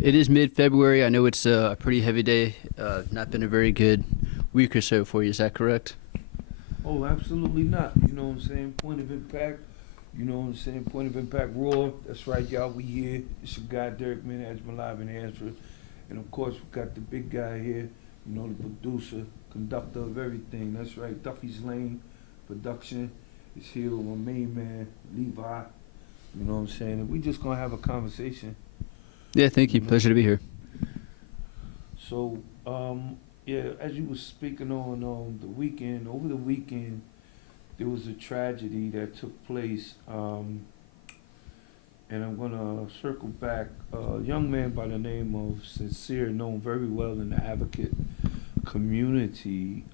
It is mid-February. I know it's a pretty heavy day. Not been a very good week or so for you. Is that correct? Oh, absolutely not. You know what I'm saying? Point of impact. You know what I'm saying? Point of impact raw. That's right, y'all. We here. It's your guy, Derek Management Live in Hansford. And of course, we got the big guy here. You know, the producer, conductor of everything. That's right. Duffy's Lane Production is here with my main man, Levi. You know what I'm saying? And we just gonna have a conversation. Yeah, thank you. Mhm. Pleasure to be here. So, yeah, as you was speaking on the weekend, over the weekend, there was a tragedy that took place, and I'm gonna circle back. A young man by the name of Sincere, known very well in the advocate community,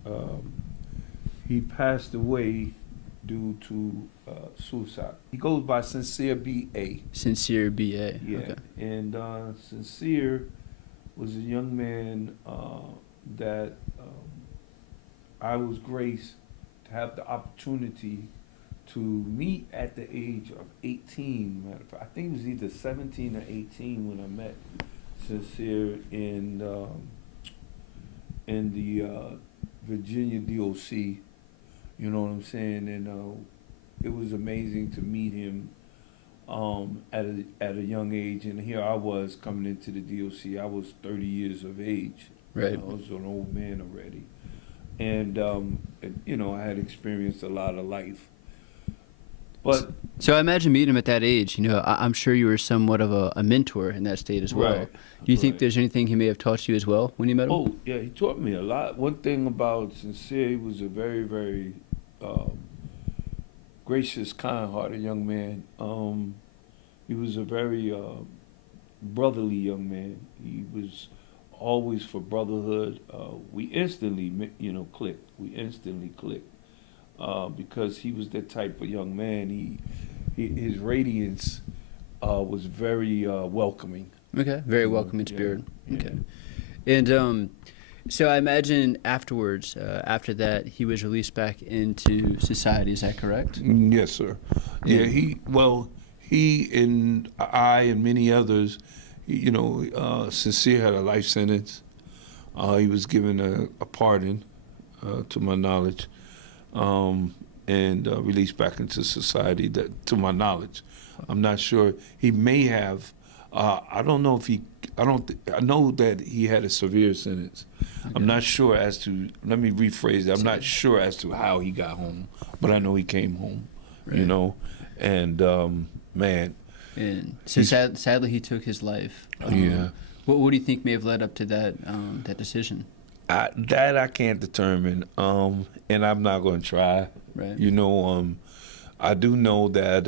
he passed away due to suicide. He goes by Sincere B.A. Sincere BA. Yeah, Okay. and Sincere was a young man that I was graced to have the opportunity to meet at the age of 18. Matter of fact, I think it was either 17 or 18 when I met Sincere in the Virginia DOC. You know what I'm saying? And it was amazing to meet him at a young age. And here I was coming into the DOC. I was 30 years of age. Right. I was an old man already. And, you know, I had experienced a lot of life. But So I imagine meeting him at that age, I'm sure you were somewhat of a mentor in that state as well. Right, Do you think right. there's anything he may have taught you as well when you met him? Oh, yeah, he taught me a lot. One thing about Sincere, he was a very, very gracious, kind-hearted young man. He was a very brotherly young man. He was always for brotherhood. We instantly, clicked. We instantly clicked because he was that type of young man. His radiance was very welcoming. Okay. Very You know, welcoming yeah, spirit. yeah. Okay. And so I imagine afterwards, after that, he was released back into society. Is that correct? Yes, sir. Yeah, he and I and many others, Sincere had a life sentence. He was given a pardon, to my knowledge, and released back into society. That, to my knowledge, I'm not sure. He may have. I don't know if he. I know that he had a severe sentence. Okay. I'm not sure as to. Let me rephrase that. I'm not sure as to how he got home, but I know he came home. Right. You know, and man. And so sadly, he took his life. Yeah. What do you think may have led up to that that decision? That I can't determine, and I'm not going to try. Right. You know, I do know that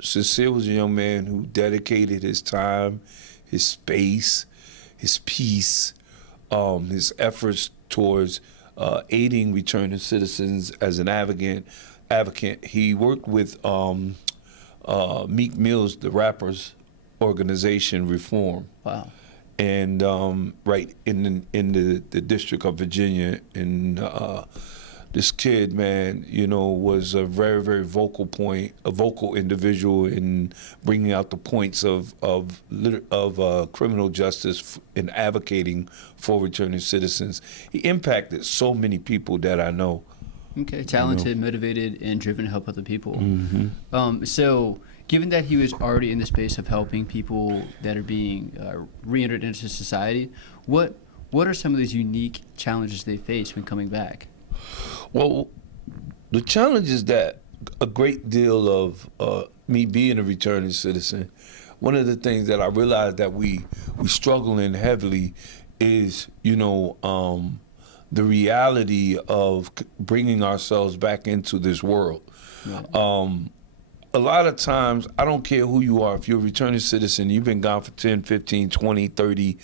Sincere was a young man who dedicated his time, his space, his peace, his efforts towards aiding returning citizens as an advocate. He worked with Meek Mill's, the rapper's organization, Reform. Wow. And right in the District of Virginia, and this kid, man, was a very, very vocal individual in bringing out the points of criminal justice and advocating for returning citizens. He impacted so many people that I know. Okay, talented, motivated, and driven to help other people. Mm-hmm. So, given that he was already in the space of helping people that are being re-entered into society, what are some of these unique challenges they face when coming back? Well, the challenge is that a great deal of me being a returning citizen, one of the things that I realized that we struggle in heavily is, the reality of bringing ourselves back into this world. Right. A lot of times, I don't care who you are, if you're a returning citizen, you've been gone for 10, 15, 20, 30,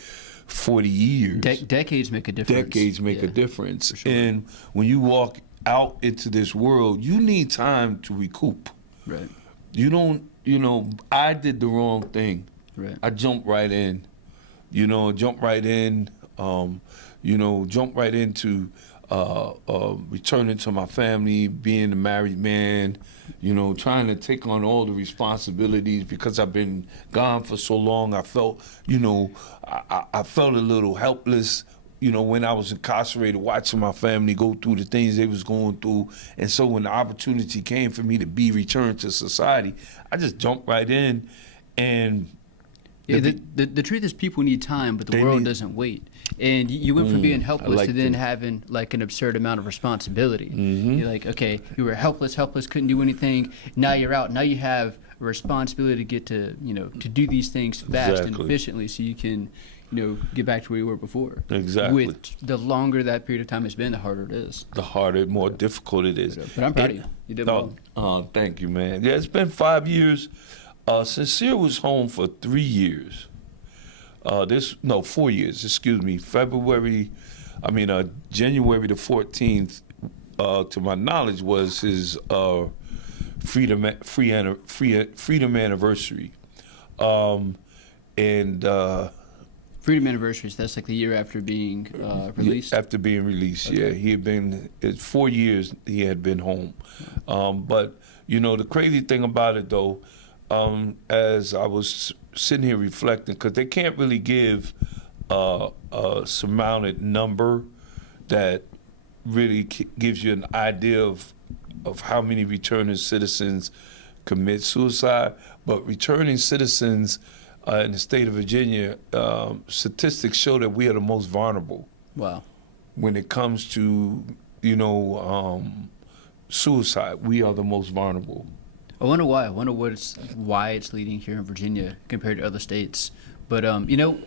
40 years. Decades make a difference. Decades make a difference. For sure. And when you walk out into this world, you need time to recoup. Right. You don't, I did the wrong thing. Right. I jumped right in. Jump right into returning to my family, being a married man, trying to take on all the responsibilities because I've been gone for so long. I felt, I felt a little helpless, when I was incarcerated, watching my family go through the things they was going through. And so when the opportunity came for me to be returned to society, I just jumped right in. And yeah, the truth is people need time, but the world doesn't wait. And you went from being helpless to then having like an absurd amount of responsibility. You're like, okay, you were helpless, couldn't do anything. Now you're out. Now you have a responsibility to get to, to do these things fast and efficiently so you can, get back to where you were before. Exactly. Which the longer that period of time has been, the harder it is. The harder, more difficult it is. But I'm proud of you. You did well. Thank you, man. Yeah, it's been 5 years. Sincere was home for 3 years. 4 years, excuse me. January the 14th, to my knowledge, was his freedom anniversary. Freedom anniversaries, that's like the year after being released? After being released, okay. Yeah. He had been, 4 years he had been home. But, the crazy thing about it, though, as I was sitting here reflecting, because they can't really give a surmounted number that really gives you an idea of how many returning citizens commit suicide. But returning citizens in the state of Virginia, statistics show that we are the most vulnerable. Wow. When it comes to, suicide, we are the most vulnerable. I wonder why. I wonder why it's leading here in Virginia compared to other states. But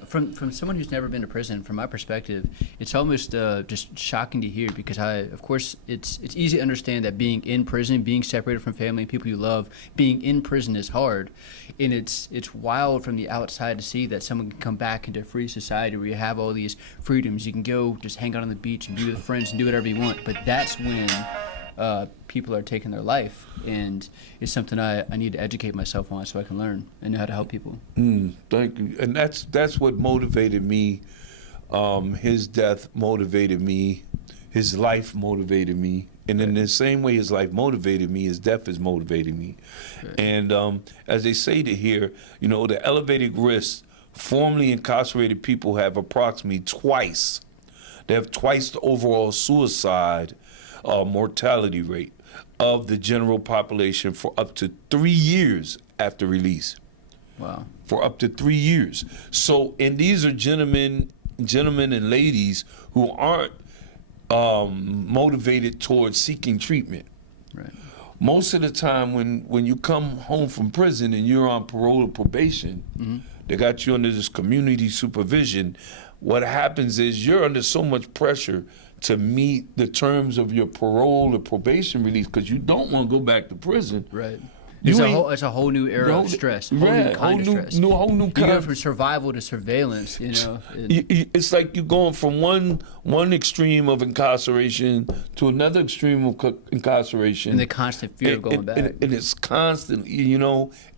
from someone who's never been to prison, from my perspective, it's almost just shocking to hear because of course, it's easy to understand that being in prison, being separated from family and people you love, being in prison is hard, and it's wild from the outside to see that someone can come back into a free society where you have all these freedoms. You can go just hang out on the beach and be with friends and do whatever you want. But that's when people are taking their life, and it's something I need to educate myself on so I can learn and know how to help people. Thank you. And that's what motivated me. His death motivated me. His life motivated me. And in the same way his life motivated me, his death is motivating me. Right. And as they say here, the elevated risk, formerly incarcerated people have approximately twice. They have twice the overall suicide mortality rate of the general population for up to 3 years after release. Wow. For up to 3 years. So, and these are gentlemen and ladies who aren't motivated towards seeking treatment. Right. Most of the time when you come home from prison and you're on parole or probation, they got you under this community supervision. What happens is you're under so much pressure to meet the terms of your parole or probation release because you don't want to go back to prison. Right. It's a whole new era of stress. A whole new kind of stress. Whole new kind. You go from survival to surveillance, It's like you're going from one extreme of incarceration to another extreme of incarceration. And the constant fear of going back. And it's constantly,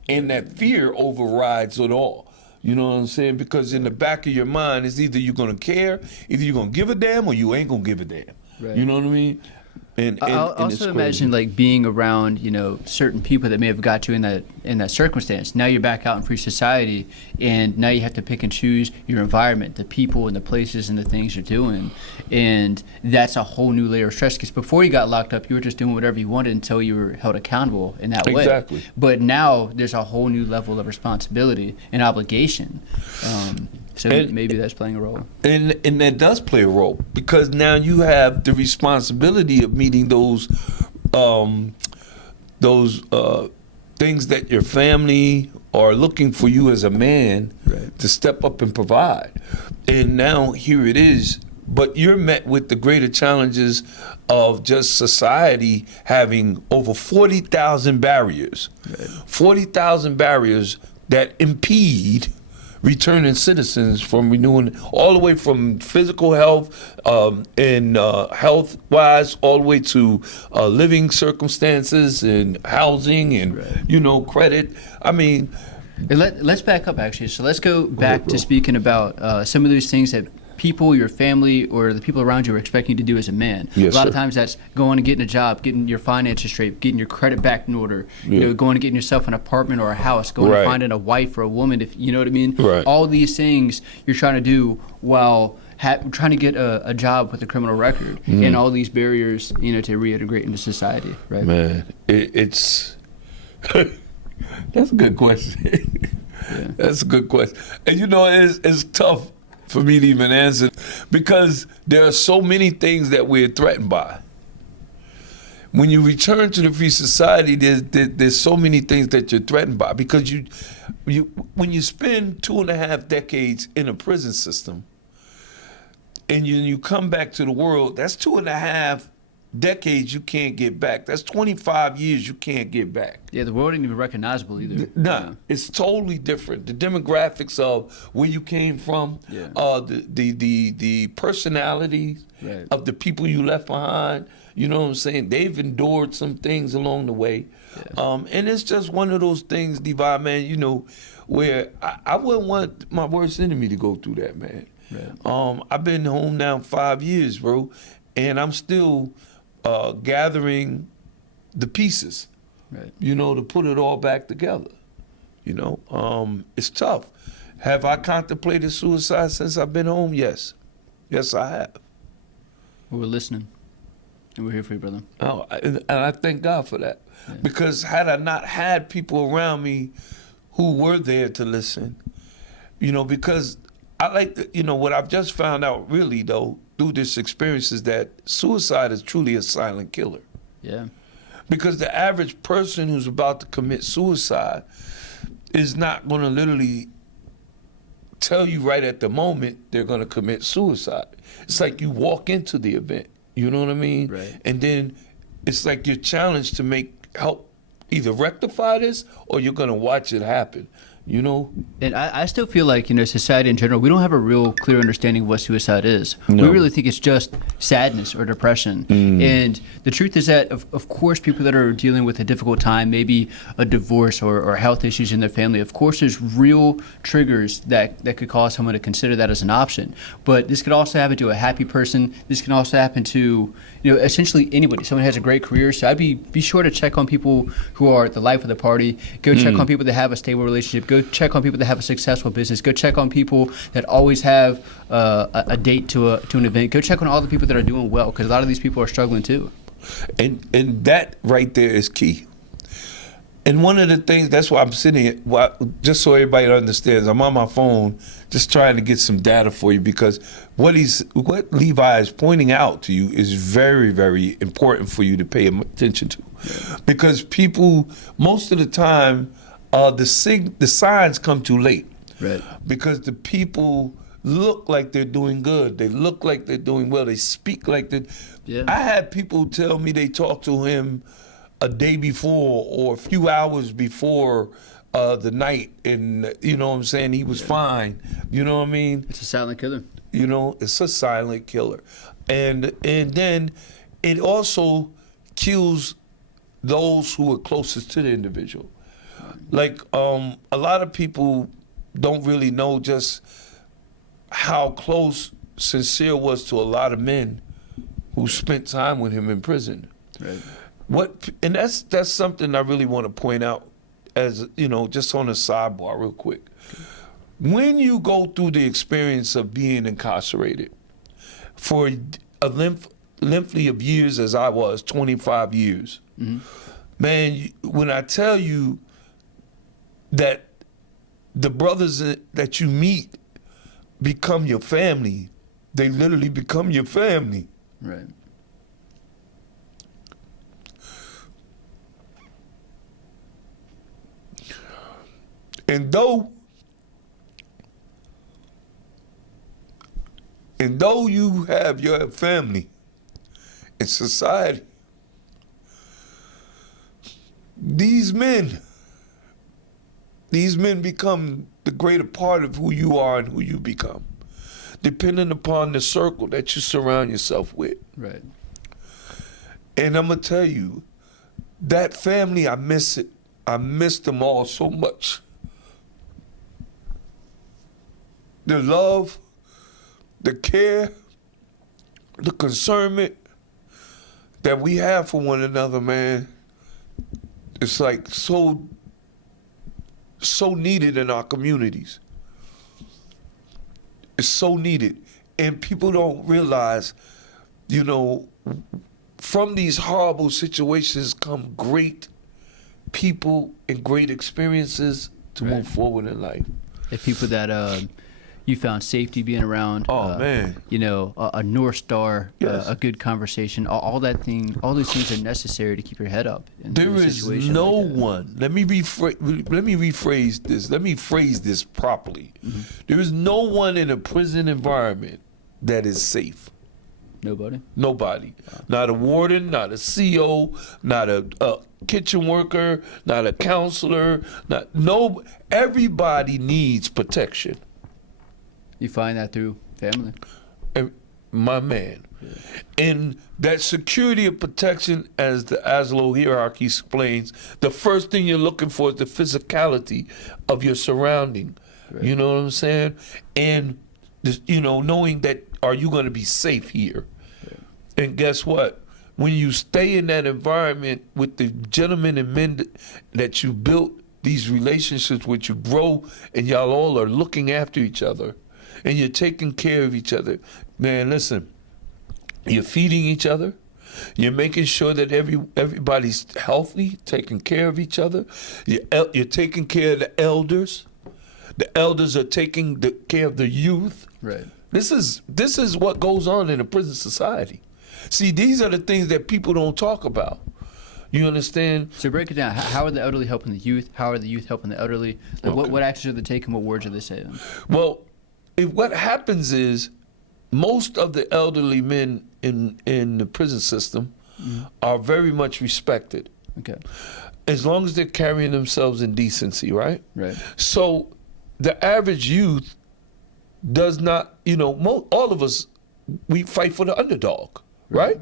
and that fear overrides it all. You know what I'm saying? Because in the back of your mind, it's either you're going to care, either you're going to give a damn, or you ain't going to give a damn. Right. You know what I mean? And I also imagine like being around, certain people that may have got you in that circumstance. Now you're back out in free society, and now you have to pick and choose your environment, the people and the places and the things you're doing, and that's a whole new layer of stress. Because before you got locked up, you were just doing whatever you wanted until you were held accountable in that way. Exactly. But now there's a whole new level of responsibility and obligation. So maybe that's playing a role. And that does play a role because now you have the responsibility of meeting those things that your family are looking for you as a man to step up and provide. And now here it is, but you're met with the greater challenges of just society having over 40,000 barriers. Right. 40,000 barriers that impede returning citizens from renewing all the way from physical health and health-wise all the way to living circumstances and housing and, credit. I mean... Let's back up, actually. So let's go back to speaking about some of those things that people, your family, or the people around you are expecting you to do as a man. Yes, a lot of sir. times that's going and getting a job, getting your finances straight, getting your credit back in order, Yeah. going and getting yourself an apartment or a house, going Right. and finding a wife or a woman, if you know what I mean. Right. All these things you're trying to do while trying to get a job with a criminal record, and all these barriers, to reintegrate into society, right? Man, it's that's a good question. Yeah. That's a good question. And it's tough for me to even answer because there are so many things that we're threatened by. When you return to the free society, there's so many things that you're threatened by because when you spend 2.5 decades in a prison system and you come back to the world, that's 2.5 decades you can't get back. That's 25 years you can't get back. Yeah, the world ain't even recognizable either. Nah, it's totally different. The demographics of where you came from, Yeah. the personalities Right. of the people you left behind. You know what I'm saying? They've endured some things along the way, and it's just one of those things, Divide, man. Where I wouldn't want my worst enemy to go through that, man. Right. I've been home now 5 years, bro, and I'm still gathering the pieces. Right. To put it all back together. It's tough. Have I contemplated suicide since I've been home? Yes. Yes, I have. Well, we're listening, and we're here for you, brother. And I thank God for that. Yeah. Because had I not had people around me who were there to listen, because I what I've just found out really, though, through this experience is that suicide is truly a silent killer. Yeah. Because the average person who's about to commit suicide is not going to literally tell you right at the moment they're going to commit suicide. It's like you walk into the event, you know what I mean? Right. And then it's like you're challenged to help either rectify this or you're going to watch it happen. And I still feel like, society in general, we don't have a real clear understanding of what suicide is. No. We really think it's just sadness or depression. And the truth is that, of course, people that are dealing with a difficult time, maybe a divorce or health issues in their family, of course, there's real triggers that could cause someone to consider that as an option. But this could also happen to a happy person. This can also happen to, essentially anybody. Someone has a great career. So I'd be sure to check on people who are the life of the party. Go check on people that have a stable relationship. Go check on people that have a successful business. Go check on people that always have a date to an event. Go check on all the people that are doing well, because a lot of these people are struggling too. And that right there is key. And one of the things, that's why I'm sitting here, just so everybody understands, I'm on my phone just trying to get some data for you, because what Levi is pointing out to you is very, very important for you to pay attention to. Because people, most of the time, the signs come too late. Right. Because the people look like they're doing good. They look like they're doing well. They speak like they. Yeah. I had people tell me they talked to him a day before or a few hours before the night, and you know what I'm saying, he was fine. You know what I mean? It's a silent killer. It's a silent killer, and then it also kills those who are closest to the individual. Like a lot of people don't really know just how close Sincere was to a lot of men who spent time with him in prison. Right. And that's something I really want to point out, as just on a sidebar real quick. When you go through the experience of being incarcerated for a lengthy of years, as I was, 25 years, man, when I tell you that the brothers that you meet become your family, they literally become your family. Right. And though you have your family in society, these men become the greater part of who you are and who you become, depending upon the circle that you surround yourself with. Right. And I'm gonna tell you, that family, I miss it. I miss them all so much. The love, the care, the concernment that we have for one another, man, it's like so needed in our communities. It's so needed. And people don't realize, you know, from these horrible situations come great people and great experiences to move forward in life. The people that you found safety being around. Oh, man. You know, a North Star, Yes. a good conversation, all those things are necessary to keep your head up. There is no one. Let me rephrase this. Let me phrase this properly. Mm-hmm. There is no one in a prison environment that is safe. Nobody. Nobody. Not a warden, not a CO, not a kitchen worker, not a counselor. Everybody needs protection. You find that through family. My man. And that security of protection, as the Maslow hierarchy explains, the first thing you're looking for is the physicality of your surrounding. Right. You know what I'm saying? And, knowing that, are you going to be safe here? Right. And guess what? When you stay in that environment with the gentlemen and men that you built these relationships with, you grow, and y'all all are looking after each other, and you're taking care of each other. Man, listen, you're feeding each other. You're making sure that everybody's healthy, taking care of each other. You're taking care of the elders. The elders are taking care of the youth. Right. This is what goes on in a prison society. See, these are the things that people don't talk about. You understand? So break it down. How are the elderly helping the youth? How are the youth helping the elderly? Like, Okay. what actions are they taking? What words are they saying? Well, what happens is most of the elderly men in the prison system are very much respected, Okay. as long as they're carrying themselves in decency, right? Right. So the average youth does not, all of us, we fight for the underdog, right?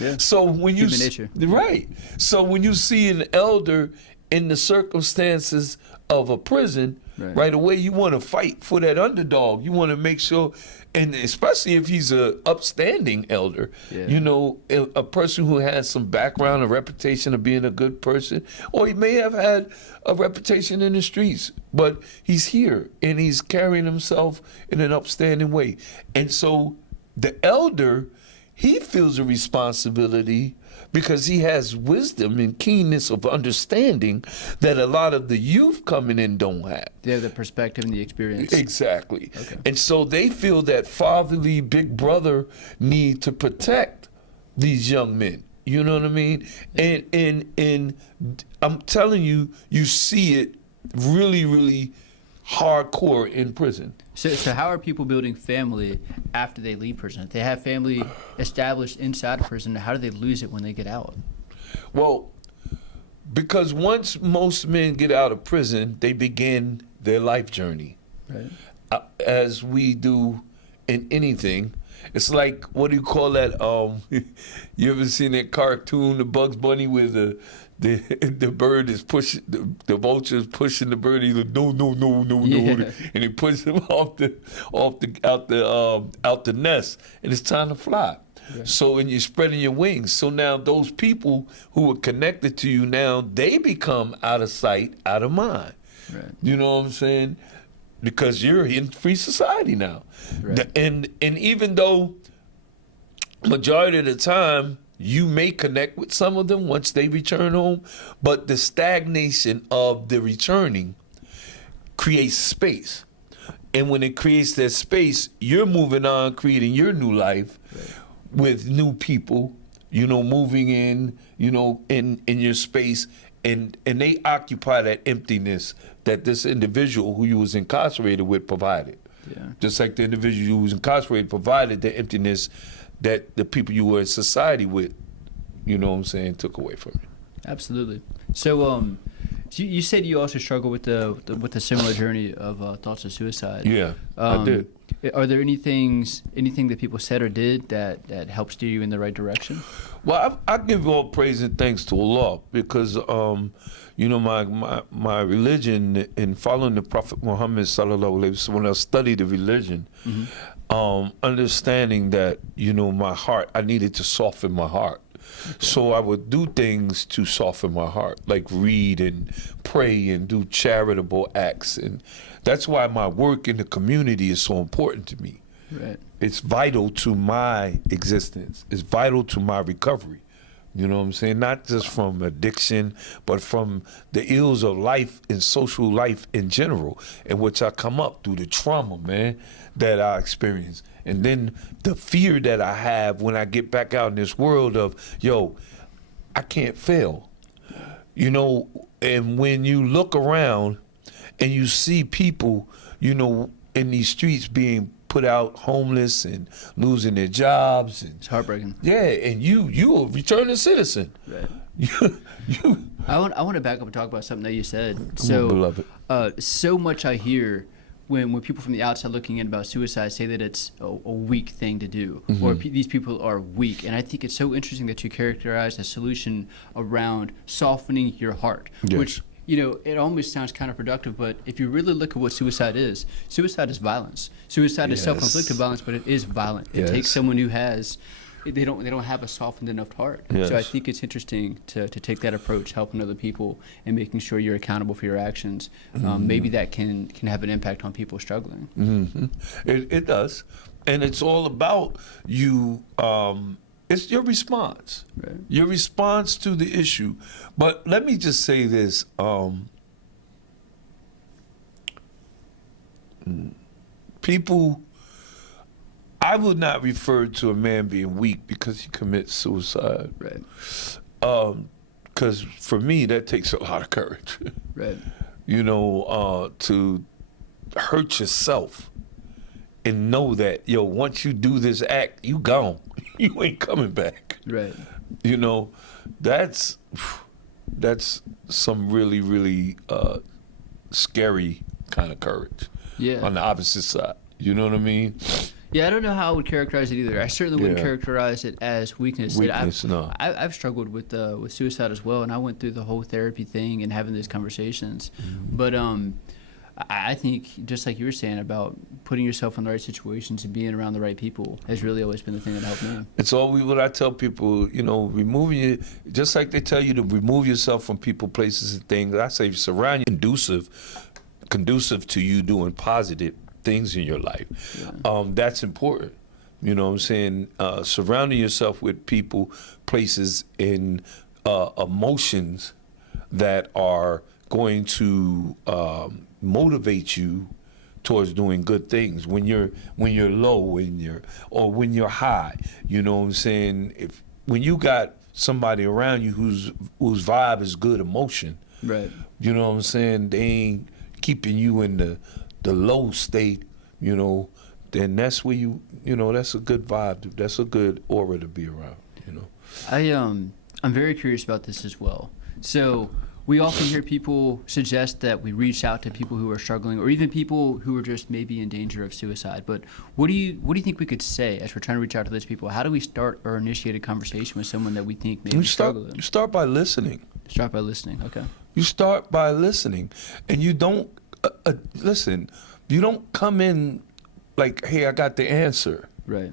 Yeah. So when you Human nature. right, so when you see an elder in the circumstances of a prison, right away you want to fight for that underdog. You want to make sure, and especially if he's a upstanding elder, a person who has some background, a reputation of being a good person, or he may have had a reputation in the streets, but he's here and he's carrying himself in an upstanding way. And so the elder, he feels a responsibility because he has wisdom and keenness of understanding that a lot of the youth coming in don't have. They have the perspective and the experience. Exactly. Okay. And so they feel that fatherly big brother need to protect these young men. You know what I mean? And I'm telling you, you see it really, really hardcore in prison. So how are people building family after they leave prison? If they have family established inside of prison, how do they lose it when they get out? Well, because once most men get out of prison, they begin their life journey. Right. As we do in anything. It's like, what do you call that? You ever seen that cartoon, the Bugs Bunny, where the bird is pushing, the vulture is pushing the bird. He's like, no, and he pushes him out the nest, and it's time to fly. Yeah. So, and you're spreading your wings. So now those people who are connected to you now, they become out of sight, out of mind. Right. You know what I'm saying? Because you're in free society now. Right. And even though majority of the time you may connect with some of them once they return home, but the stagnation of the returning creates space. And when it creates that space, you're moving on, creating your new life with new people, moving in, in your space, and they occupy that emptiness that this individual who you was incarcerated with provided. Yeah. Just like the individual who was incarcerated provided the emptiness that the people you were in society with, took away from you. Absolutely. So So you said you also struggle with the similar journey of thoughts of suicide. Yeah, I did. Are there anything that people said or did that helped steer you in the right direction? Well, I give all praise and thanks to Allah because, my religion in following the Prophet Muhammad sallallahu alaihi wasallam. When I studied the religion, understanding that my heart, I needed to soften my heart. So I would do things to soften my heart, like read and pray and do charitable acts, and that's why my work in the community is so important to me. Right. It's vital to my existence. It's vital to my recovery. You know what I'm saying? Not just from addiction, but from the ills of life and social life in general, in which I come up through the trauma, man, that I experience. And then the fear that I have when I get back out in this world of, I can't fail. And when you look around and you see people, in these streets being put out homeless and losing their jobs, and It's heartbreaking. yeah, and you a returning citizen. Right. you I want to back up and talk about something that you said. on, beloved. So much I hear when people from the outside looking in about suicide say that it's a weak thing to do, or these people are weak. And I think it's so interesting that you characterize the solution around softening your heart, Yes. which, it almost sounds counterproductive, but if you really look at what suicide is violence. Suicide is Yes. self-inflicted violence, but it is violent. It Yes. takes someone who they don't have a softened enough heart. So I Yes. think it's interesting to take that approach, helping other people and making sure you're accountable for your actions. Maybe that can have an impact on people struggling. It does, and it's all about you. It's your response, Right. your response to the issue. But let me just say this: people, I would not refer to a man being weak because he commits suicide. Right. Because for me, that takes a lot of courage. Right. To hurt yourself and know that, once you do this act, you gone. You ain't coming back. Right. That's some really, really scary kind of courage. Yeah. On the opposite side. You know what I mean? Yeah, I don't know how I would characterize it either. I certainly wouldn't Yeah. characterize it as weakness. Weakness, no. I've struggled with suicide as well, and I went through the whole therapy thing and having these conversations. But I think, just like you were saying about putting yourself in the right situations and being around the right people has really always been the thing that helped me. It's always what I tell people, removing you, just like they tell you to remove yourself from people, places, and things. I say surround you conducive to you doing positive things in your life. Yeah. That's important. You know what I'm saying? Surrounding yourself with people, places, and emotions that are going to motivate you towards doing good things when you're low, when you're high. You know what I'm saying? When you got somebody around you whose vibe is good emotion, Right. you know what I'm saying? They ain't keeping you in the low state, then that's where that's a good vibe. That's a good aura to be around, I'm very curious about this as well. So we often hear people suggest that we reach out to people who are struggling, or even people who are just maybe in danger of suicide. But what do you think we could say as we're trying to reach out to those people? How do we start or initiate a conversation with someone that we think may be struggling? You start by listening. Start by listening. Okay. You start by listening, and you don't listen. You don't come in like, "Hey, I got the answer." Right.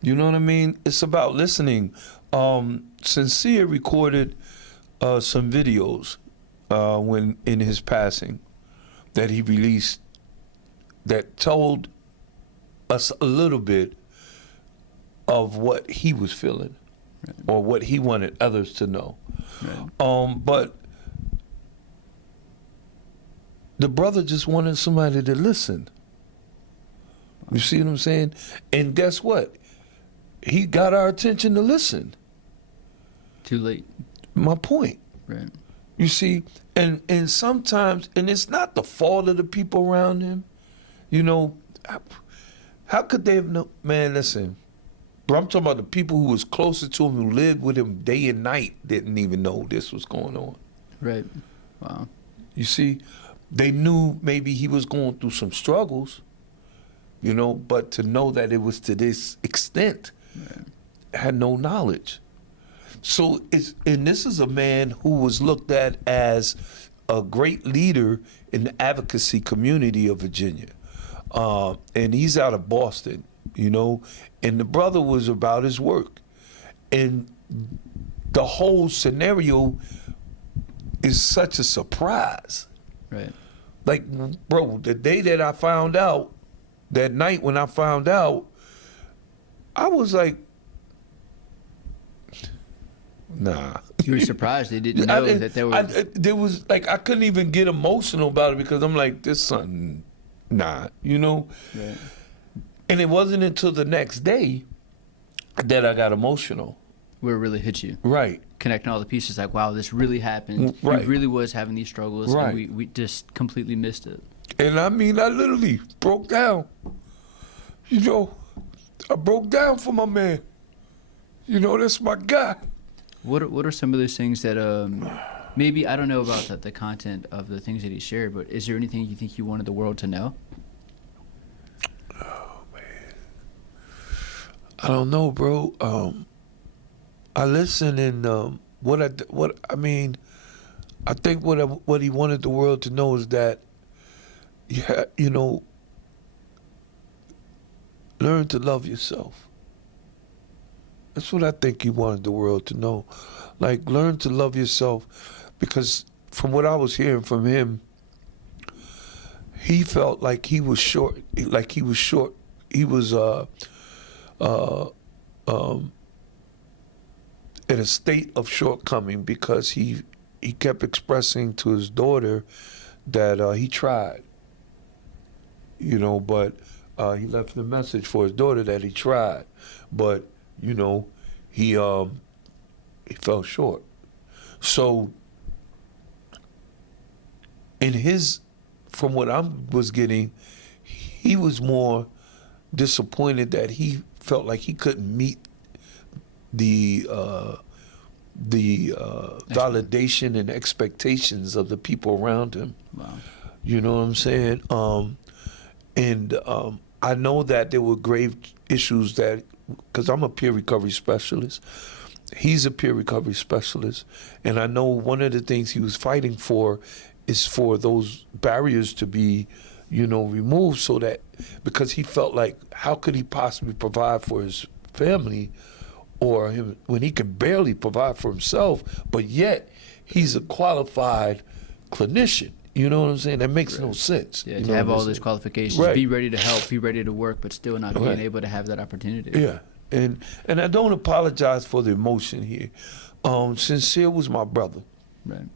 You know what I mean? It's about listening. Sincere recorded some videos when in his passing that he released that told us a little bit of what he was feeling, Right. or what he wanted others to know. Right. But the brother just wanted somebody to listen. You see what I'm saying? And guess what? He got our attention to listen. Too late. My point. Right. You see, and sometimes, and it's not the fault of the people around him. How could they have known? Man, listen. But I'm talking about the people who was closer to him, who lived with him day and night, didn't even know this was going on. Right. Wow. You see, they knew maybe he was going through some struggles, you know, but to know that it was to this extent, had no knowledge. So and this is a man who was looked at as a great leader in the advocacy community of Virginia. And he's out of Boston, you know, and the brother was about his work. And the whole scenario is such a surprise. Right. Like, bro, the day that I found out, that night when I found out, I was like, nah. You were surprised they didn't know that there was. There was, like, I couldn't even get emotional about it because I'm like, this something, nah, you know? Right. And it wasn't until the next day that I got emotional. Where it really hit you. Right. Connecting all the pieces, like, wow, this really happened. Right. He really was having these struggles, Right. and we just completely missed it. And I mean, I literally broke down. You know, I broke down for my man. You know, that's my guy. What are some of those things that maybe, I don't know about the content of the things that he shared, but is there anything you think you wanted the world to know? Oh, man. I don't know, bro. I listened, and I think what he wanted the world to know is that, yeah, you know, learn to love yourself. That's what I think he wanted the world to know. Like, learn to love yourself, because from what I was hearing from him, he felt like he was short. He was in a state of shortcoming because he kept expressing to his daughter that he tried, you know, but he left a message for his daughter that he tried, but you know, he fell short. So from what I was getting, he was more disappointed that he felt like he couldn't meet the validation and expectations of the people around him. Wow. You know what I'm saying? I know that there were grave issues because I'm a peer recovery specialist. He's a peer recovery specialist. And I know one of the things he was fighting for is for those barriers to be, you know, removed, so that, because he felt like, how could he possibly provide for his family or him when he can barely provide for himself, but yet he's a qualified clinician. You know what I'm saying? That makes no sense. Yeah, you to have all those qualifications, right. Be ready to help, be ready to work, but still not being Right. able to have that opportunity. Yeah, and I don't apologize for the emotion here. Sincere was my brother. Right.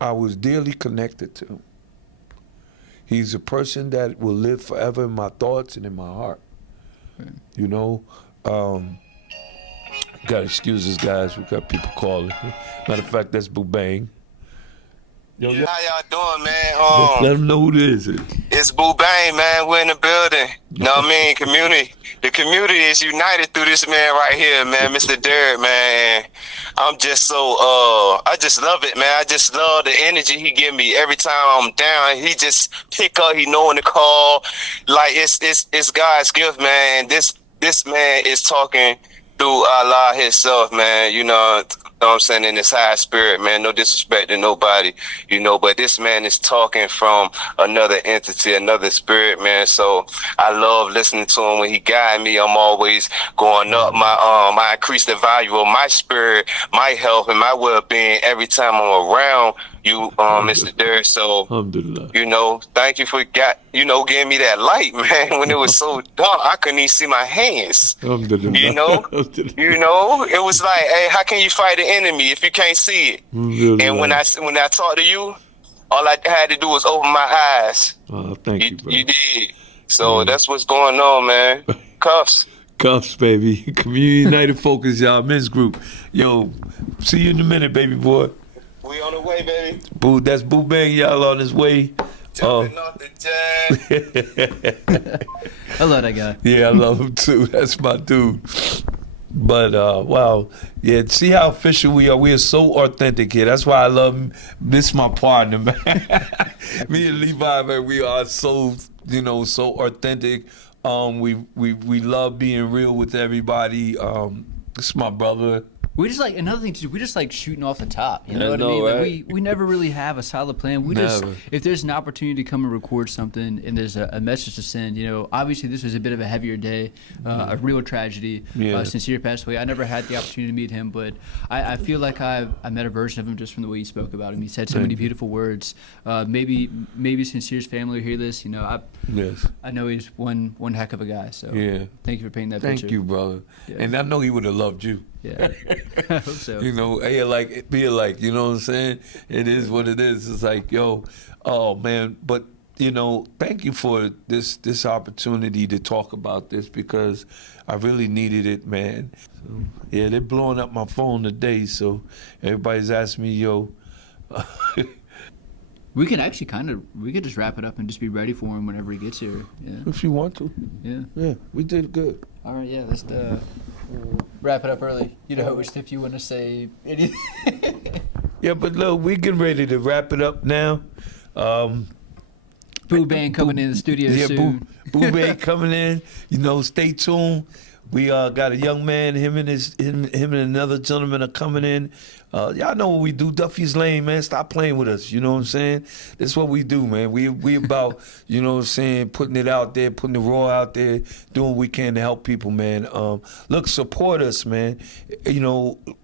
I was dearly connected to him. He's a person that will live forever in my thoughts and in my heart. Right. You know, got excuses, guys. We got people calling. Matter of fact, that's Boo Bang. Yo, how y'all doing, man? Let them know who this is. It's Boo Bang, man. We're in the building. Know what I mean? Community. The community is united through this man right here, man, Mr. Derek, man. I'm just so, I just love it, man. I just love the energy he give me every time I'm down. He just pick up. He knowing to call. Like, it's God's gift, man. This man is talking through Allah himself, man. You know what I'm saying, in this high spirit, man. No disrespect to nobody, you know, but this man is talking from another entity, another spirit, man. So I love listening to him when he guide me. I'm always going up. I increase the value of my spirit, my health, and my well-being every time I'm around you, Mr. Derek. So, you know, thank you for giving me that light, man. When it was so dark, I couldn't even see my hands. You know, it was like, hey, how can you fight an enemy if you can't see it? And when I talked to you, all I had to do was open my eyes. Thank you, bro. You did. So that's what's going on, man. Cuffs. Cuffs, baby. Community United Focus, y'all. Men's group. Yo, see you in a minute, baby boy. We on the way, baby. Boo, that's Boo Bang, y'all on his way. Jumping off the jet. I love that guy. Yeah, I love him too. That's my dude. But wow, yeah. See how official we are. We are so authentic here. That's why I love this. My partner, man. Me and Levi, man. We are so so authentic. We love being real with everybody. This is my brother. We just like another thing too. We just like shooting off the top. You know I what I know, mean? Like right? we never really have a solid plan. We just Never. if there's an opportunity to come and record something and there's a message to send. Obviously this was a bit of a heavier day, a real tragedy. Yeah. Sincere passed away. I never had the opportunity to meet him, but I feel like I met a version of him just from the way he spoke about him. He said so many beautiful words. Maybe Sincere's family will hear this. Yes. I know he's one heck of a guy. So Yeah. thank you for painting that Thank picture. you, brother. Yeah. And I know he would have loved you. Yeah, I hope so. Be alike, you know what I'm saying? It is what it is. It's like, yo, oh man, but thank you for this opportunity to talk about this because I really needed it, man. So, yeah, they're blowing up my phone today, so everybody's asking me, yo. We could actually we could just wrap it up and just be ready for him whenever he gets here. Yeah. If you want to. Yeah. Yeah, we did good. All right. Yeah. Let's wrap it up early. Host, if you want to say anything. Yeah, but look, we getting ready to wrap it up now. Boo Bang coming in the studio soon. Boo Bang coming in. Stay tuned. We got a young man. Him and another gentleman are coming in. Y'all know what we do. Duffy's Lane, man. Stop playing with us. You know what I'm saying? This is what we do, man. We about, putting it out there, putting the raw out there, doing what we can to help people, man. Look, support us, man.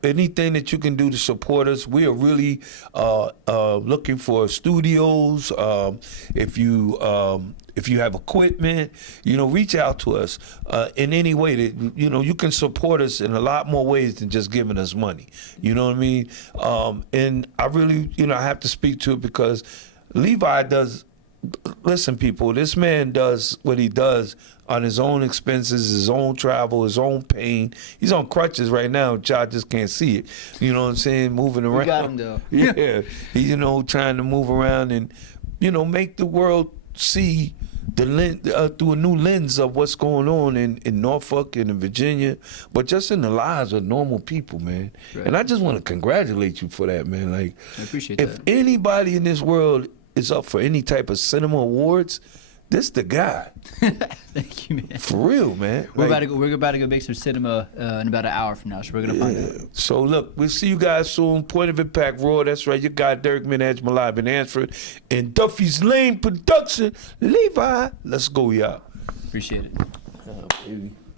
Anything that you can do to support us. We are really looking for studios. If you have equipment, reach out to us in any way that you can support us in a lot more ways than just giving us money. You know what I mean? And I really, I have to speak to it because Levi does. Listen, people, this man does what he does on his own expenses, his own travel, his own pain. He's on crutches right now. Y'all just can't see it. You know what I'm saying? Moving around. We got him though. Yeah, he's trying to move around and make the world see the lens, through a new lens of what's going on in Norfolk and in Virginia, but just in the lives of normal people, man. Right. And I just want to congratulate you for that, man. Like, I appreciate if that. anybody in this world is up for any type of cinema awards, this the guy. Thank you, man. For real, man. We're about to go make some cinema in about an hour from now, so we're gonna find out. So look, we'll see you guys soon. Point of Impact Raw. That's right. Your guy Derek Minaj Malai been answered. And Duffy's Lane Production. Levi. Let's go, y'all. Appreciate it. Oh, baby.